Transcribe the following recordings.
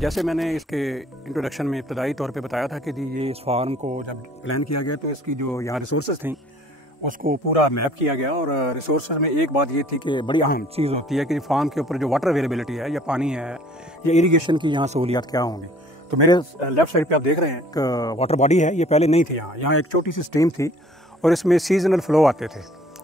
जैसे मैंने इसके इंट्रोडक्शन में इब्तदाई तौर पे बताया था कि जी ये इस फार्म को जब प्लान किया गया तो इसकी जो यहाँ रिसोर्सेज थी उसको पूरा मैप किया गया। और रिसोर्सेज में एक बात ये थी कि बड़ी अहम चीज़ होती है कि फार्म के ऊपर जो वाटर अवेलेबिलिटी है या पानी है या इरिगेशन की यहाँ सहूलियात क्या होंगी। तो मेरे लेफ्ट साइड पे आप देख रहे हैं एक वाटर बॉडी है, ये पहले नहीं थी। यहाँ एक छोटी सी स्ट्रीम थी और इसमें सीजनल फ्लो आते थे।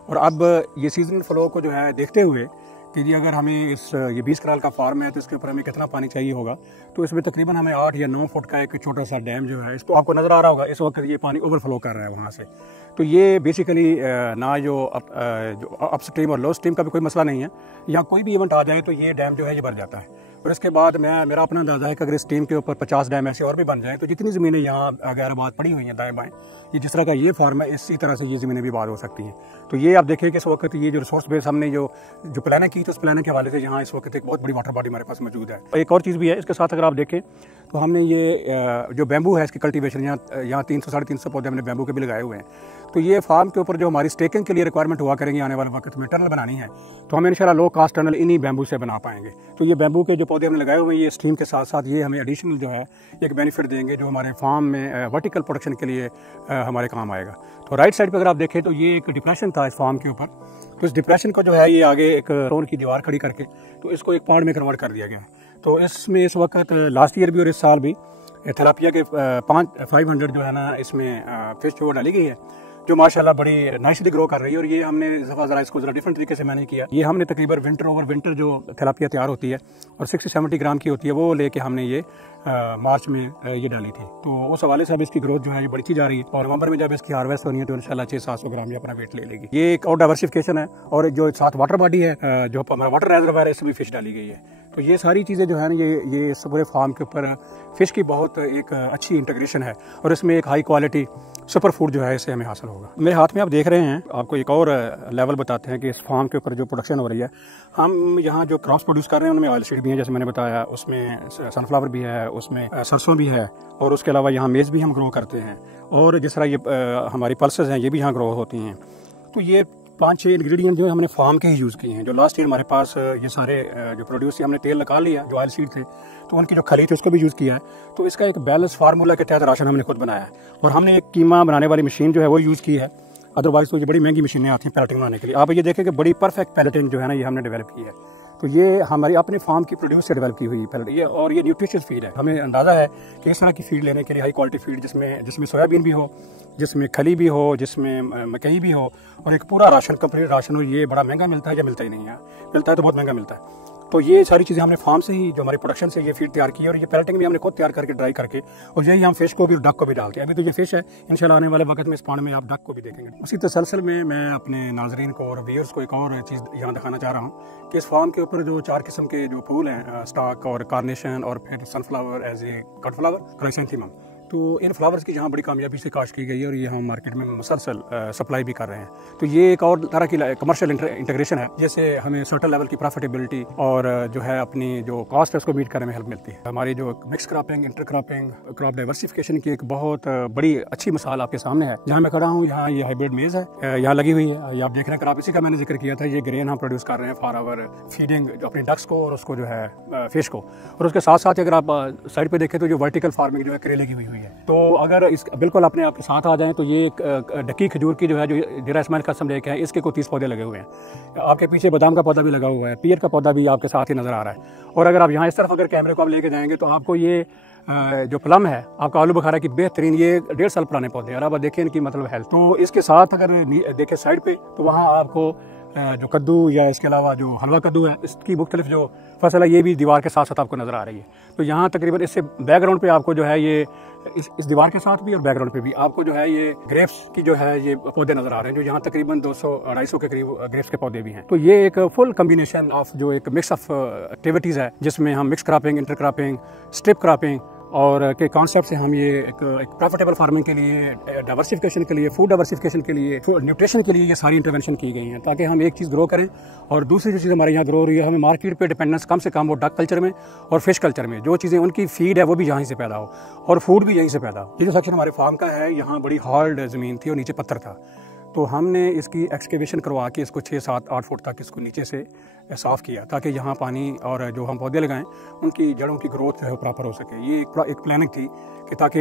और अब ये सीजनल फ्लो को जो है देखते हुए कि जी अगर हमें ये 20 कनाल का फार्म है तो इसके ऊपर हमें कितना पानी चाहिए होगा, तो इसमें तकरीबन हमें 8 या 9 फुट का एक छोटा सा डैम जो है, इसको आपको नज़र आ रहा होगा इस वक्त ये पानी ओवरफ्लो कर रहा है वहाँ से। तो ये बेसिकली ना जो अप स्ट्रीम और लो स्ट्रीम का भी कोई मसला नहीं है, या कोई भी इवेंट आ जाए तो ये डैम जो है ये भर जाता है। और इसके बाद मेरा अपना अंदाज़ा है कि अगर इस टीम के ऊपर 50 डैम ऐसे और भी बन जाएँ तो जितनी ज़मीनें यहाँ गैराबाद पड़ी हुई हैं दाएँ बाएँ, ये जिस तरह का ये फार्म है इसी तरह से ये ज़मीनें भी आबाद हो सकती हैं। तो ये आप देखिए कि इस वक्त ये जो रिसोर्स बेस हमने जो प्लानिंग की तो उस प्लानिंग के हवाले से यहाँ इस वक्त एक बहुत बड़ी वाटर बॉडी हमारे पास मौजूद है। एक और चीज़ भी है इसके साथ, अगर आप देखें तो हमने ये जो बैम्बू है इसकी कल्टीवेशन यहाँ 300-350 पौधे हमने बैम्बू के भी लगाए हुए हैं। तो ये फार्म के ऊपर जो हमारी स्टेकिंग के लिए रिक्वायरमेंट हुआ करेंगे आने वाले वक्त में, टनल बनानी है तो हम इंशाल्लाह लो कास्ट टनल इन्हीं बैम्बू से बना पाएंगे। तो ये बैम्बू के जो पौधे हमने लगाए हुए हैं ये स्ट्रीम के साथ साथ ये हमें एडिशनल जो है एक बेनिफिट देंगे जो हमारे फार्म में वर्टिकल प्रोडक्शन के लिए हमारे काम आएगा। तो राइट साइड पर अगर आप देखें तो ये एक डिप्रेशन था इस फार्म के ऊपर, तो इस डिप्रेशन को जो है ये आगे एक स्टोन की दीवार खड़ी करके तो इसको एक पॉन्ड में कन्वर्ट कर दिया गया। तो इसमें इस वक्त लास्ट ईयर भी और इस साल भी थिलापिया के 500 जो है ना इसमें फिश जो डाली गई है जो माशाल्लाह बड़ी नाइसली ग्रो कर रही है। और ये हमने ज़रा इसको ज़रा डिफरेंट तरीके से मैनेज किया। ये हमने तकरीबन विंटर ओवर विंटर जो थिलापिया तैयार होती है और 60-70 ग्राम की होती है वो लेके हमने ये मार्च में ये डाली थी। तो उस हवाले से अब इसकी ग्रोथ जो है ये बढ़ती जा रही है और नवंबर में जब इसकी हार्वेस्ट होनी है तो इंशाल्लाह 600-700 ग्राम ये अपना वेट ले लेगी। ये एक और डाइवर्सिफिकेशन है और जो साथ वाटर बॉडी है जो हमारा वाटर रेजर्वायर है इसमें भी फिश डाली गई है। तो ये सारी चीज़ें जो है ना ये इस पूरे फार्म के ऊपर फिश की बहुत एक अच्छी इंटीग्रेशन है और इसमें एक हाई क्वालिटी सुपर फूड जो है इसे हमें हासिल होगा। मेरे हाथ में आप देख रहे हैं, आपको एक और लेवल बताते हैं कि इस फार्म के ऊपर जो प्रोडक्शन हो रही है। हम यहाँ जो क्रॉप्स प्रोड्यूस कर रहे हैं उनमें ऑयल सीड भी है जैसे मैंने बताया, उसमें सनफ्लावर भी है, उसमें सरसों भी है और उसके अलावा यहाँ मेज़ भी हम ग्रो करते हैं और जिस तरह ये हमारी पल्सेस हैं ये भी यहाँ ग्रो होती हैं। तो ये 5-6 इंग्रेडिएंट जो है हमने फार्म के ही यूज़ किए हैं। जो लास्ट ईयर हमारे पास ये सारे जो प्रोड्यूस हमने तेल निकाल लिया जो ऑयल सीड थे तो उनकी जो खली थी उसको भी यूज़ किया है। तो इसका एक बैलेंस फार्मूला के तहत राशन हमने खुद बनाया है और हमने एक कीमा बनाने वाली मशीन जो है वो यूज़ की है। अदरवाइज तो ये बड़ी महंगी मशीनें आती हैं पैलेटिंग बनाने के लिए। आप ये देखें कि बड़ी परफेक्ट पैलेटिंग जो है ना ये हमने डेवलप की है। तो ये हमारी अपने फार्म की प्रोड्यूस से डेवलप की हुई पैलेट ये और ये न्यूट्रिशियस फीड है। हमें अंदाज़ा है कि इस तरह की फीड लेने के लिए हाई क्वालिटी फीड जिसमें सोयाबीन भी हो, जिसमें खली भी हो, जिसमें मकई भी हो और एक पूरा राशन कंप्लीट राशन हो, ये बड़ा महंगा मिलता है या मिलता ही नहीं है? मिलता है तो बहुत महंगा मिलता है। तो ये सारी चीज़ें हमने फार्म से ही जो हमारी प्रोडक्शन से ये फीड तैयार की है और ये पैलेटिंग भी हमने खुद तैयार करके ड्राई करके और यही हम फिश को भी डक को भी डालते हैं। अभी तो ये फिश है, इंशाल्लाह आने वाले वक्त में इस पानी में आप डक को भी देखेंगे। उसी तसलसल में मैं अपने नाजरीन को और व्यूअर्स को एक और चीज़ यहाँ दिखाना चाह रहा हूँ कि इस फार्म के ऊपर जो 4 किस्म के जो फूल हैं, स्टाक और कार्नेशन और फिर sunflower as a cut flower, chrysanthemum, तो इन फ्लावर्स की जहाँ बड़ी कामयाबी से काश्त की गई है और ये हम मार्केट में मुसलसल सप्लाई भी कर रहे हैं। तो ये एक और तरह की कमर्शियल इंटीग्रेशन है जैसे हमें सर्टेन लेवल की प्रॉफिटेबिलिटी और जो है अपनी जो कॉस्ट है उसको मीट करने में हेल्प मिलती है। हमारी जो mix cropping, inter cropping, crop diversification की एक बहुत बड़ी अच्छी मिसाल आपके सामने है। जहाँ मैं खड़ा हूँ यहाँ ये हाइब्रिड मेज़ है, यहाँ लगी हुई है। आप देख रहे हैं क्रॉप, इसी का मैंने जिक्र किया था। ये ग्रेन हम प्रोड्यूस कर रहे हैं फॉर आवर फीडिंग जो अपनी डक्स को और उसको जो है फिश को। और उसके साथ साथ अगर आप साइड पे देखें तो जो वर्टिकल फार्मिंग जो है करेले की हुई है। तो अगर इस बिल्कुल अपने आपके साथ आ जाएं तो ये एक डक्की खजूर की जो है जो डेरा इस्माइल कस्टम लेक है इसके को 30 पौधे लगे हुए हैं। आपके पीछे बादाम का पौधा भी लगा हुआ है, पियर का पौधा भी आपके साथ ही नज़र आ रहा है। और अगर आप यहाँ इस तरफ अगर कैमरे को आप लेके जाएंगे तो आपको ये जो प्लम है आपका आलू बुखारा की बेहतरीन ये 1.5 साल पुराने पौधे हैं और अब देखिए इनकी मतलब हेल्थ। तो इसके साथ अगर देखें साइड पे तो वहाँ आपको जो कद्दू या इसके अलावा जो हलवा कद्दू है इसकी मुख्तलिफ जो फसल है ये भी दीवार के साथ साथ आपको नज़र आ रही है। तो यहाँ तकरीबन इससे बैकग्राउंड पे आपको जो है ये इस दीवार के साथ भी और बैकग्राउंड पे भी आपको जो है ये ग्रेप्स की जो है ये पौधे नज़र आ रहे हैं जो यहाँ तकरीबन 200-250 के करीब ग्रेप्स के पौधे भी हैं। तो ये एक फुल कम्बिनेशन ऑफ जो एक मिक्स ऑफ एक्टिविटीज़ है जिसमें हम mix cropping, inter cropping, strip cropping और के कॉन्सेप्ट से हम ये एक प्रॉफिटेबल फार्मिंग के लिए, डाइवर्सिफिकेशन के लिए, फूड डाइवर्सिफिकेशन के लिए, न्यूट्रिशन के लिए ये सारी इंटरवेंशन की गई हैं ताकि हम एक चीज़ ग्रो करें और दूसरी जो चीज़ हमारे यहाँ ग्रो हो रही है हमें मार्केट पे डिपेंडेंस कम से कम हो डक कल्चर में और फिश कल्चर में। जो चीज़ें उनकी फीड है वो भी यहीं से पैदा हो और फूड भी यहीं से पैदा हो। ये जो सेक्शन हमारे फार्म का है यहाँ बड़ी हार्ड ज़मीन थी और नीचे पत्थर था। तो हमने इसकी एक्सकेवेशन करवा के इसको 6, 7, 8 फुट तक इसको नीचे से साफ़ किया ताकि यहाँ पानी और जो हम पौधे लगाएं उनकी जड़ों की ग्रोथ है वो प्रॉपर हो सके। ये एक प्लानिंग थी कि ताकि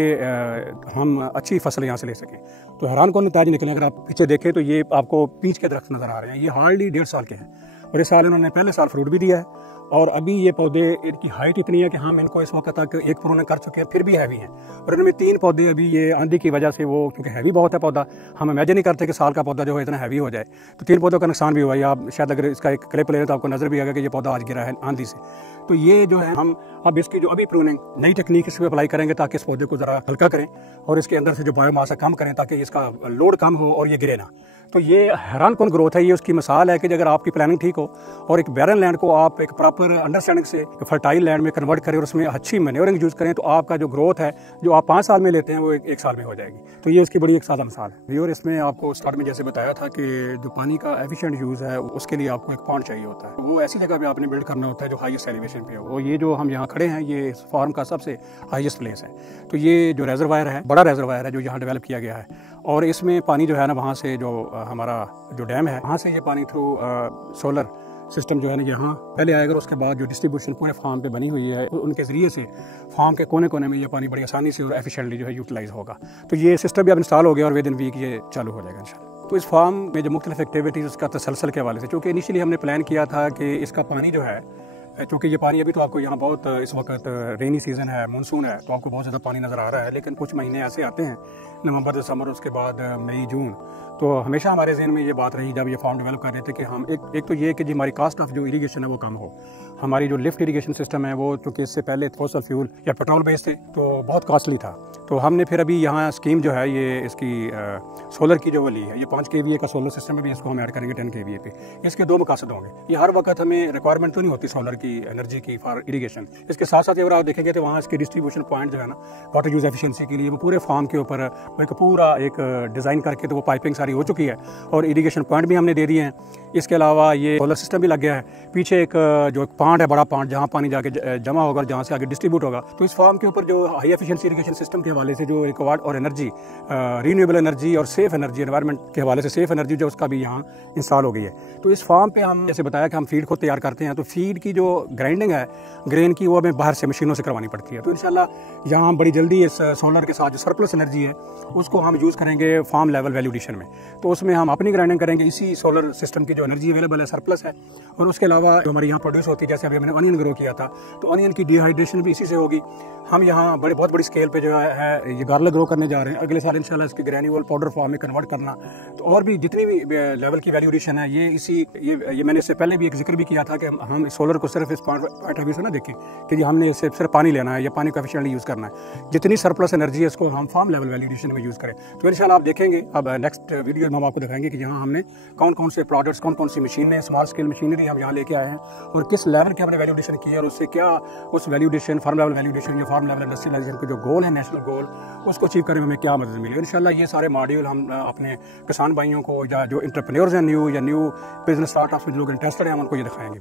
हम अच्छी फसल यहाँ से ले सकें। तो हैरान कौन नतीजे निकले, अगर आप पीछे देखें तो ये आपको पीच के दरख्त नज़र आ रहे हैं। ये हार्डली 1.5 साल के हैं और इस साल इन्होंने पहले साल फ्रूट भी दिया है और अभी ये पौधे, इनकी हाइट इतनी है कि हम इनको इस वक्त तक एक प्रूनिंग कर चुके हैं, फिर भी हैवी हैं। और इनमें 3 पौधे अभी ये आंधी की वजह से, वो क्योंकि हैवी बहुत है पौधा, हम इमेजिन नहीं करते कि साल का पौधा जो है इतना हैवी हो जाए, तो 3 पौधों का नुकसान भी हुआ है। आप शायद अगर इसका एक क्लिप ले लें तो आपको नजर भी आएगा कि ये पौधा आज गिरा है आंधी से। तो ये जो है हम अब इसकी जो अभी प्रूनिंग नई टेक्निक इस पर अप्लाई करेंगे ताकि इस पौधे को ज़रा हल्का करें और इसके अंदर से जो बायोमास है कम करें ताकि इसका लोड कम हो और ये गिरे ना। तो ये हैरान कौन ग्रोथ है। ये उसकी मिसाल है कि अगर आपकी प्लानिंग ठीक हो और एक बैरन लैंड को आप एक प्रॉपर अंडरस्टैंडिंग से फर्टाइल लैंड में कन्वर्ट करें और उसमें अच्छी मैन्योरिंग यूज़ करें तो आपका जो ग्रोथ है जो आप 5 साल में लेते हैं वो एक साल में हो जाएगी। तो ये उसकी बड़ी एक सादा मिसाल है। और इसमें आपको स्टार्ट में जैसे बताया था कि जो पानी का एफिशिएंट यूज़ है उसके लिए आपको एक पॉन्ड चाहिए होता है। वो ऐसी जगह पे आपने बिल्ड करना होता है जो हाईएस्ट एलिवेशन पे हो। और ये जो हम यहाँ खड़े हैं ये इस फार्म का सबसे हाईएस्ट प्लेस है। तो ये जो रेजरवायर है, बड़ा रेजरवायर है जो यहाँ डेवलप किया गया है और इसमें पानी जो है ना वहाँ से जो हमारा जो डैम है वहाँ से ये पानी थ्रू सोलर सिस्टम जो है ना यहाँ पहले आएगा। उसके बाद जो डिस्ट्रीब्यूशन पूरे फार्म पे बनी हुई है उनके ज़रिए से फार्म के कोने कोने में ये पानी बड़ी आसानी से और एफिशिएंटली जो है यूटिलाइज होगा। तो ये सिस्टम भी अब इंस्टॉल हो गया और विद इन वीक ये चालू हो जाएगा इंशाल्लाह। तो इस फार्म में जो मुख्तलिफ एक्टिविटीज़ उसका तसलसल के हवाले से, चूँकि इनिशियली हमने प्लान किया था कि इसका पानी जो है, क्योंकि ये पानी अभी तो आपको यहाँ बहुत इस वक्त रेनी सीज़न है, मानसून है, तो आपको बहुत ज़्यादा पानी नज़र आ रहा है। लेकिन कुछ महीने ऐसे आते हैं नवंबर, दिसंबर, उसके बाद मई, जून, तो हमेशा हमारे जहन में ये बात रही जब ये फार्म डेवलप कर रहे थे कि हम एक तो ये कि जी हमारी कास्ट ऑफ जो इरीगेशन है वो कम हो। हमारी जो लिफ्ट इरीगेशन सिस्टम है वो चूँकि इससे पहले फॉसल फ्यूल या पेट्रोल बेस्ड थे तो बहुत कॉस्टली था। तो हमने फिर अभी यहाँ स्कीम जो है ये इसकी सोलर की जो वो ली है, ये 5 kVA का सोलर सिस्टम में भी इसको हम ऐड करेंगे 10 kVA पे। इसके 2 मकसद होंगे। ये हर वक्त हमें रिक्वायरमेंट तो नहीं होती सोलर की एनर्जी की फॉर इरीगेशन। इसके साथ साथ अगर आप देखेंगे तो वहाँ इसके डिस्ट्रीब्यूशन पॉइंट जो है ना वाटर यूज एफिशिएंसी के लिए वो पूरे फार्म के ऊपर एक पूरा एक डिज़ाइन करके तो वो पाइपिंग सारी हो चुकी है और इरीगेशन पॉइंट भी हमने दे दिए हैं। इसके अलावा ये सोलर सिस्टम भी लग गया है। पीछे एक जो पांड है, बड़ा पांड, जहाँ पानी जाके जमा होगा, जहाँ से आगे डिस्ट्रीब्यूट होगा। तो इस फार्म के ऊपर जो हाई एफिशिएंसी इरीगेशन सिस्टम के हवाले से जो रिक्वायर्ड और एनर्जी, रीन्यूएबल एनर्जी और सेफ एनर्जी, एनवायरनमेंट के हवाले से सेफ एनर्जी जो उसका भी यहाँ इंस्टॉल हो गई है। तो इस फार्म पे हम जैसे बताया कि हम फीड खुद तैयार करते हैं, तो फीड की जो ग्राइंडिंग है ग्रेन की वो हमें बाहर से मशीनों से करवानी पड़ती है। तो इंशाल्लाह यहाँ हम बड़ी जल्दी इस सोलर के साथ जो सरप्लस एनर्जी है उसको हम यूज़ करेंगे फार्म लेवल वैल्यू एडिशन में। तो उसमें हम अपनी ग्राइंडिंग करेंगे इसी सोलर सिस्टम की जो एनर्जी अवेलेबल है, सरप्लस है। और उसके अलावा जो हमारे यहाँ प्रोड्यूस होती है, जैसे अभी मैंने अनियन ग्रो किया था तो अनियन की डिहाइड्रेशन भी इसी से होगी। हम यहाँ बहुत बड़ी स्केल पे जो है ये गार्लिक ग्रो करने जा रहे हैं। अगले साल इंशाल्लाह इसकी ग्रैन्युअल पाउडर फॉर्म में कन्वर्ट करना। तो और भी जितनी भी लेवल की वैल्यू एडिशन है ये मैंने इससे पहले भी एक जिक्र भी किया था कि हम सोलर को सिर्फ इस पॉइंट ऑफ व्यू से ना देखें कि जी हमने इससे सिर्फ पानी लेना है या पानी को एफिशिएंटली यूज़ करना है। जितनी सरप्लस एनर्जी है इसको हम फार्म लेवल वैल्यू एडिशन में यूज़ करें। तो इंशाल्लाह आप देखेंगे अब नेक्स्ट वीडियो में हम आपको दिखाएंगे कि यहाँ हमने कौन कौन से प्रोडक्ट्स, कौन कौन सी मशीनें, स्मॉल स्केल मशीनरी हम यहाँ लेके आए हैं और किस लेवल के हमने वैल्यू एडिशन की है और उससे क्या उस value addition, farm level value addition या फार्म लेवल इंडस्ट्रियलाइजेशन का जो गोल है, नेशनल गोल, उसको अचीव करने में हमें क्या मदद मिली। इंशाल्लाह ये सारे मॉड्यूल हम अपने किसान भाइयों को या जो एंटरप्रेन्योर्स हैं न्यू बिजनेस स्टार्टअप्स में जो लोग इंटरेस्टेड हैं हम उनको ये दिखाएंगे।